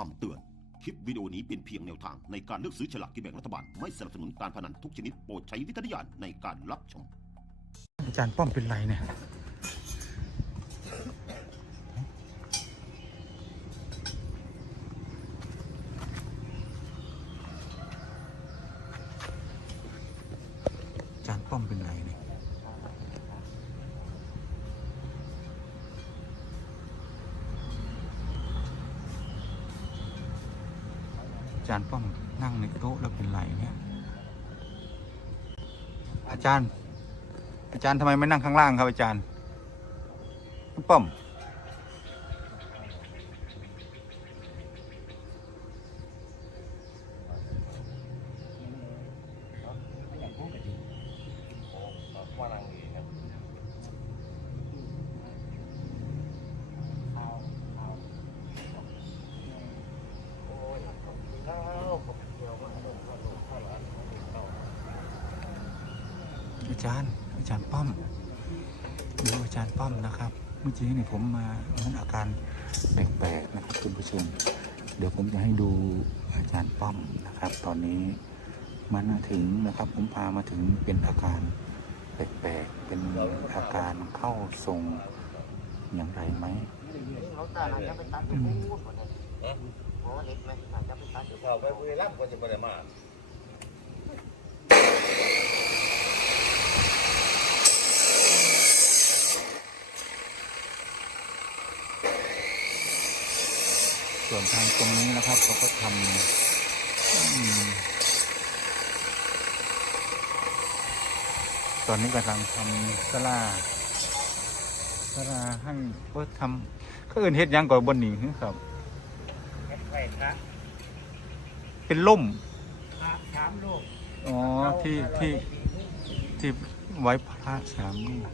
คำเตือน คลิปวิดีโอนี้เป็นเพียงแนวทางในการเลือกซื้อฉลากกินแบ่งรัฐบาล ไม่สนับสนุนการพนันทุกชนิดโปรดใช้วิจารณญาณในการรับชม อาจารย์ป้อมเป็นไรเนี่ย อาจารย์ป้อมเป็นไรเนี่ย อา จารย์ป้อมนั่งในโต๊ะแล้วเป็นไรเนี่ย อาจารย์ อาจารย์ทำไมไม่นั่งข้างล่างครับอาจารย์ป้อม อาจารย์ อา จารย์ป้อมดูอาจารย์ป้อมนะครับ เมื่อกี้นี่ผมมามันอาการแปลกๆนะครับคุณผู้ชม เดี๋ยวผมจะให้ดูอาจารย์ป้อมนะครับ ตอนนี้มันมาถึงนะครับ ผมพามาถึงเป็นอาการแปลกๆเป็นอาการเข้าทรงอย่างไรไหมเขาตาอาจจะไปตัดอยู่พูดหมดเลยเพราะว่าเล็กไหมอาจจะไปตัดอยู่เขาไปบุรีรัมย์ก็จะไม่ได้มา ส่วนทางตรงนี้นะครับเขาก็ทำอืมตอนนี้กำลังทำสลาสลาให้เพื่อทำเขาอื่นเฮ็ดหยังก่อนบนนี้ครับไข่พระเป็นล่มพระสามลูกอ๋อที่ที่ที่ไว้พระสามลูก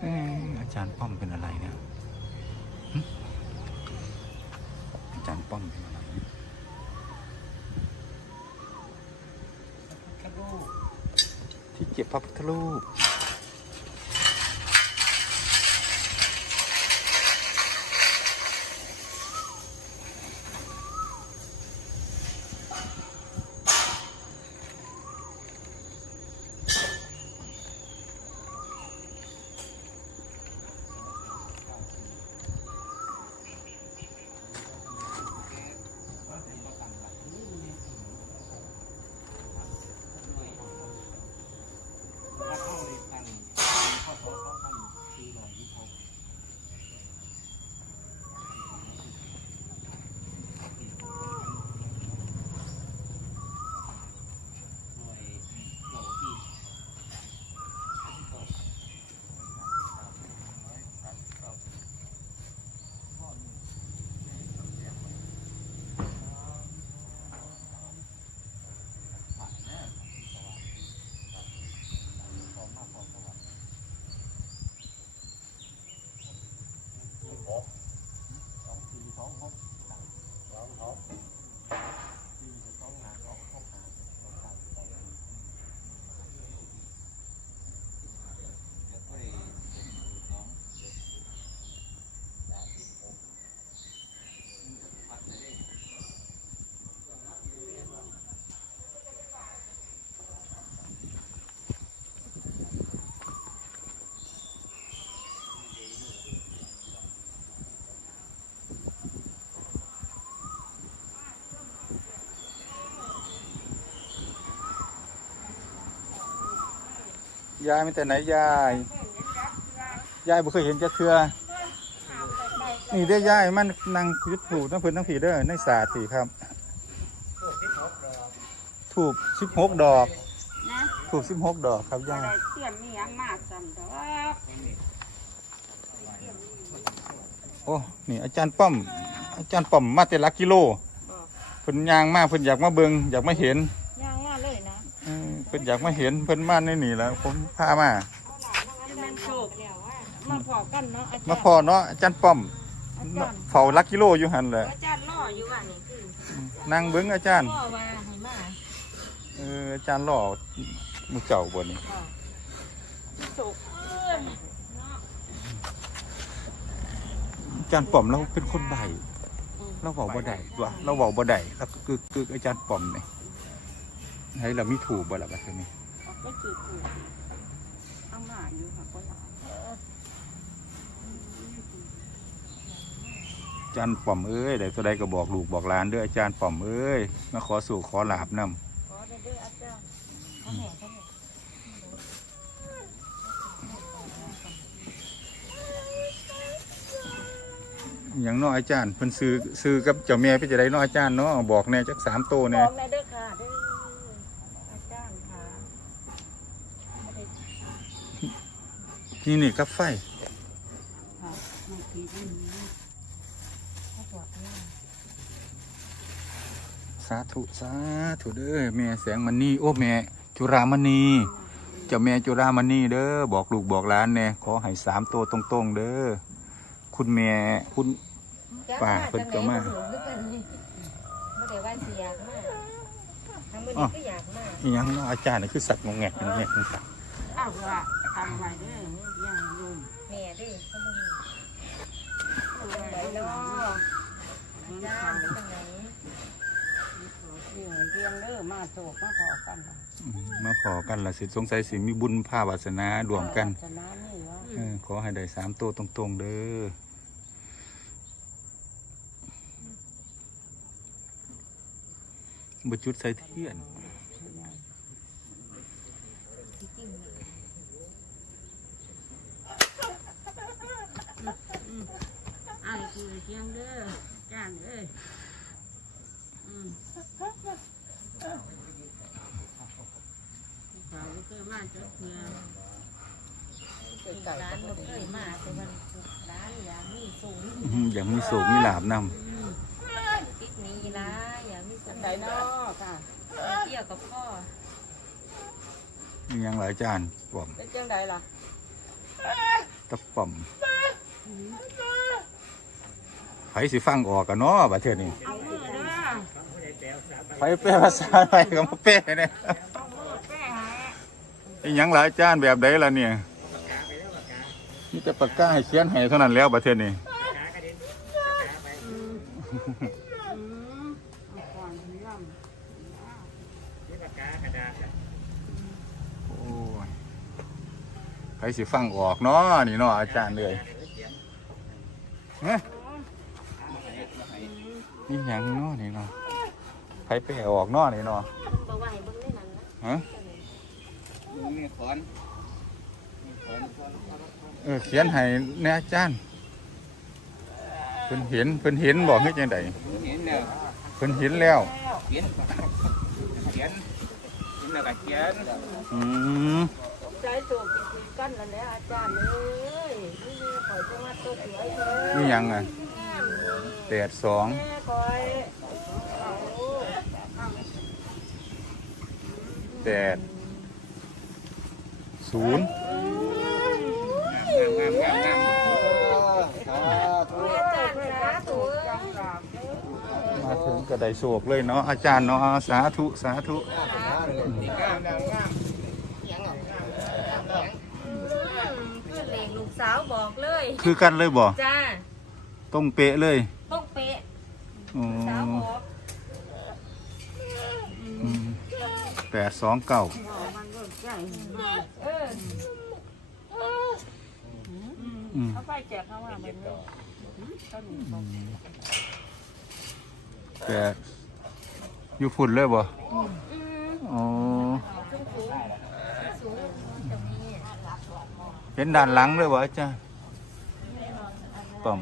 เอ๊ะอา จารย์ป้อมเป็นอะไรเนี่ยหึอาจารย์ป้อมเป็นอะไรเนี่ยกระดูกที่เก็บพระพุทธรูป แล้วเข้าในตังข้อสอบข้อพันสี่ร้อยยี่สิบหกหน่วยโหลที่ ยายมาแต่ไหนยาย ยายบ่เคยเห็นจะเทือนี่ได้อยายมันนั่งยุดถูกทั้งพื้นทั้งผีเด้อในศาสตร์สิครับถูกสิบหกดอกนะถูกสิบหกดอกครับอะยายไรเตรียมนี่ยังมากจำดอกโอ้นี่อาจารย์ป้อม อาจารย์ป้อมมาแต่ละกิโลเพิ่นยางมาเพิ่นอยากมาเบิงอยากมาเห็นยังมา เลยนะเออเพิ่นอยากมาเห็นเพิ่นมาในนี่แหล้วผมพามาจะเป็นโชคมาพอกันเนาะอาจารย์มาพอเนาะอาจารย์ป้อมอาจารย์เฝ้าลักกิโลอยู่หันแหละอาจารย์ล่ออยู่ว่านี่คือนั่งเบิ้งอาจารย์ล่อว่าให้มาเอออาจารย์หล่อมุเจ้าบนนี้ค่ะสุกอาจารย์ป้อมเราเป็นคนใบเราบอกบ่ได้ว่าเราบอกบ่ได้ครับคือคืออาจารย์ป้อมนี่ ให้ยเรามีถูกบ่ล่ะบัดนี้ไม่กี่ถูกเอาหมาอยู่ค่ะก็หลายอาจารย์ป้อมเอ้ยได้ตัวใดก็บอกลูกบอกหลานเด้ออาจารย์ป้อมเอ้ยมาขอสู่ขอลาบนำขอได้ด้วยอาจารย์เอาแห่เขาเนี่ยอย่างน้อยอาจารย์เพิ่นซื้อซื้อกับเจ้าแม่เพิ่นจะได้น้อยอาจารย์เนาะบอกแน่จักสามโตบแน่อกแม่ด้วยค่ะเด้ออาจารย์ค่ะ นี่นี่กับไฟค่ะบางทีก็มีถ้าตรวจเนี่ยสาธุสาธุเด้อแม่แสงมณีโอ้แม่จุรามณีเจ้าแม่จุรามณีเด้อบอกลูกบอกหลานแน่ขอให้สามโตตรงๆ เด้อคุณแม่คุณป่าเพิ่นก็มาไม่ได้ว่าสิอยากมากทั้งมื้ออ้อนี้ก็อยากมากอีหยังเนาะอาจารย์นี่คือสัตว์งงแงกงงแงกนี่ครับอ้าวว่าทำอะไรเด้อย่างยุ่งแม่เด้เขาบ่มีไหนเนาะอา จารย์เป็นจังไหนเหนื่อยเรียงเด้อมาโศกมาพอกันล่ะอืมมาพอกันละสิสงสัยสิมีบุญภาวาสนารวมกันชนะนี่วะเออขอให้ได้สามโตตรงๆเด้อบุจุดใส่เทียน อ้ายคือเรียงเด้ออาจารย์เอ้ยอืมเขาไม่เคยมาเจอเพื่อนร้านบ่เคยมาแต่มันร้านอย่ามีสูงอื้อหืออย่างมีโศกมีลาบนติดหนี้ละอย่ามีสูงไหนนอค่ะเกี่ยวกับพ่อำมีหยังหลายจานป้อมเป็นจังไดล่ะ ตะป้อมไผสิฟังออกกันเนาะบัดเทื่อนี้เอามือเด้อไผแปลภาษาไทยก็มาแปลเนี่ยเอามือแก้ให้อีหยังหลายจานแบบใดล่ะเนี่ยมีแต่ปากกาให้เขียนให้เท่านั้นแล้วบัดเทื่อนี้ อืมเอาก่อนเรื่องโอ้ยไผสิฟังออกเนาะนี่เนาะอาจารย์เลยฮะ นี่หยังเนาะนี่เนาะไผแปลออกเนาะนี่เนาะบ่ไหวเบิ่งได้นั่นนะฮะมีขอนมีขอนเออเขียนให้แน่อาจารย์เพิ่นเห็นเพิ่นเห็นบอกให้จังไดเห็นแล้วเพิ่นเห็นแล้วเขียนเขียนเห็นแล้วก็เขียนอืมใจสูบคุยกันแล้วแหละอาจารย์เอ้ยนี่ขอจะมาตกเหลือเด้อนี่ยังอะ แปดสองแม่คอยเอาแปดศูนย์งามงามงามงามอาจารย์สาธุมาถึงก็ได้โศกเลยเนาะอาจารย์เนาะสาธุ สาธุงามงามงามคือเลงลูกสาวบอกเลยคือกันเลยบ่ จ้า ต้องเป๊ะเลยต้องเป๊ะ อ๋อสาวบอกแปดสองเก้าเอออืมเขาไปแจกเขาว่ามันเลยต้นนี้บอกแปดอยู่ฝุ่นเลยบ่อืมอ๋อสูงสูงสูงตรงนี้เห็นด้านหลังเลยบ่อาจารย์ป้อม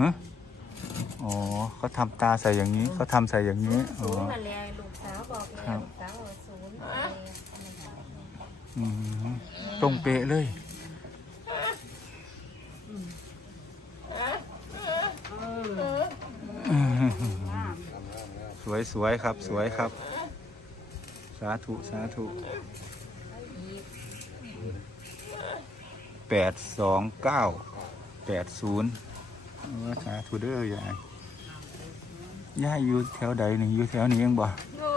ฮะอ๋อเขาทำตาใส่อย่างนี้เขาทำใส่อย่างนี้อ๋สูองมาแล้วลูกสาวบอกเลยครับลูกสาวบอกสูงอืมตรงเป๊ะเลย สวยสวยครับ สวยครับ สาธุสาธุแปดสองเก้าแปดศูนย์ สาธุเด้อยายย่ายอยู่แถวใดนี่อยู่แถวนี้เองบ่โย่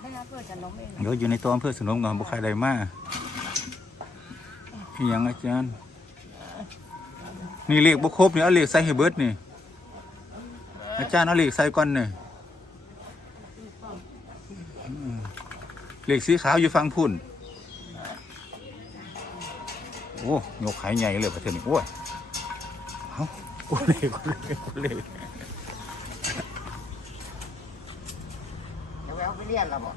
ได้รับเพื่อจะล้มเองเดี๋ยวอยู่ในตัวอำเภอสนมกับบุคายใดมาอีหยังอาจารย์นี่เลขบุครบนี่เอาเลขใส่ให้เบิดนี่อาจารย์เอาเลขใส่ก่อนนี่อืมเลขสีขาวอยู่ฟังพุ่นโอ้ยกขายใหญ่เลยประเทศนี้โอ้ยเอา กูเลยกูเลยกูเลยแล้วเอาไปเรียนแล้วบ่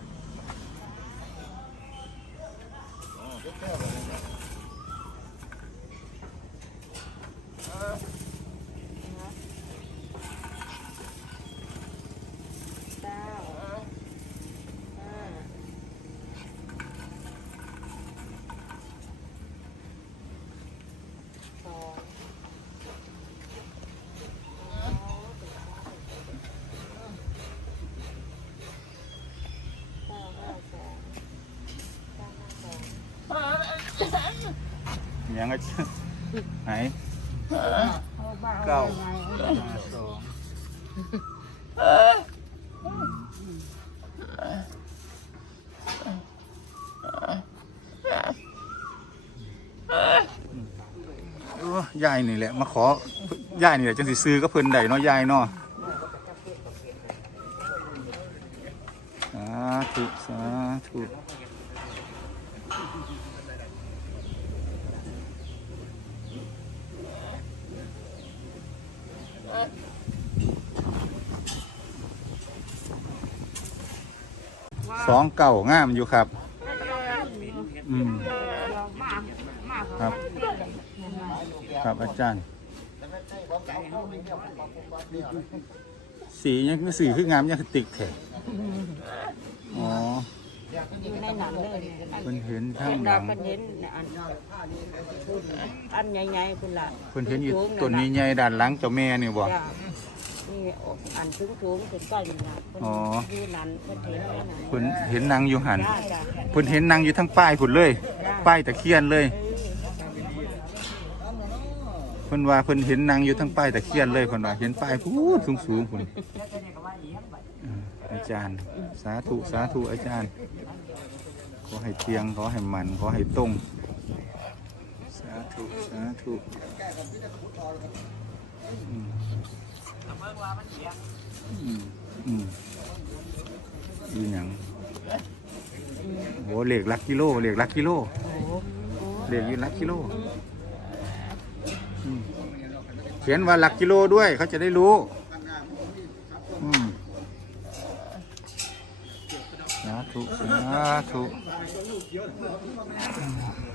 เก้าห้าสองเก้าห้าสองเก้าห้าสอง อีห ยังอาจารย์ไหนเอาบ้าเก้าไงห้าสองโอ้ยายนี่แหละ มาขอยายนี่แหละจังสิซื้อก็เพิ่นได้เนาะยายเนาะสาธุสาธุ องเก่างามอยู่ครับ อืมครับ ครับอาจารย์ สียังคือสีคืองามยังคือติกแท้อ๋ออยู่ในหนังเลยเพิ่นเห็นข้างอันหดาลังเป็นเห็นอันอันใหญ่ๆคุณล่ะเพิ่นเห็นอยู่ต้นนี้ใหญ่ด้านหลังเจ้าแม่นี่บ่จ้ะ นี่อันสูงสูงๆขึ้นใกล้นี่นะเพิ่นอ๋ออยู่นั่นเพิ่นเห็นไว้นั่นเพิ่นเห็นนางอยู่หันจ้าจ้ะเพิ่นเห็นนางอยู่ทั้งป้ายพุ่นเลย ป้ายตะเคียนเลยเออเพิ่นว่าเพิ่นเห็นนางอยู่ทั้งป้ายตะเคียนเลยเพิ่นว่าเห็นป้ายพูดสูงสูงๆพุ่นอืมอาจารย์ สาธุสาธุอาจารย์ ขอให้เตียงขอให้มันขอให้ตรงสาธุสาธุอืม อืมอืมอีหยังโหเหล็กลักกิโลเหล็กลักกิโลเหล็กยู่ลักกิโลอืมเขียนว่าหลักกิโลด้วยเขาจะได้รู้อืมสาธุสาธุอืม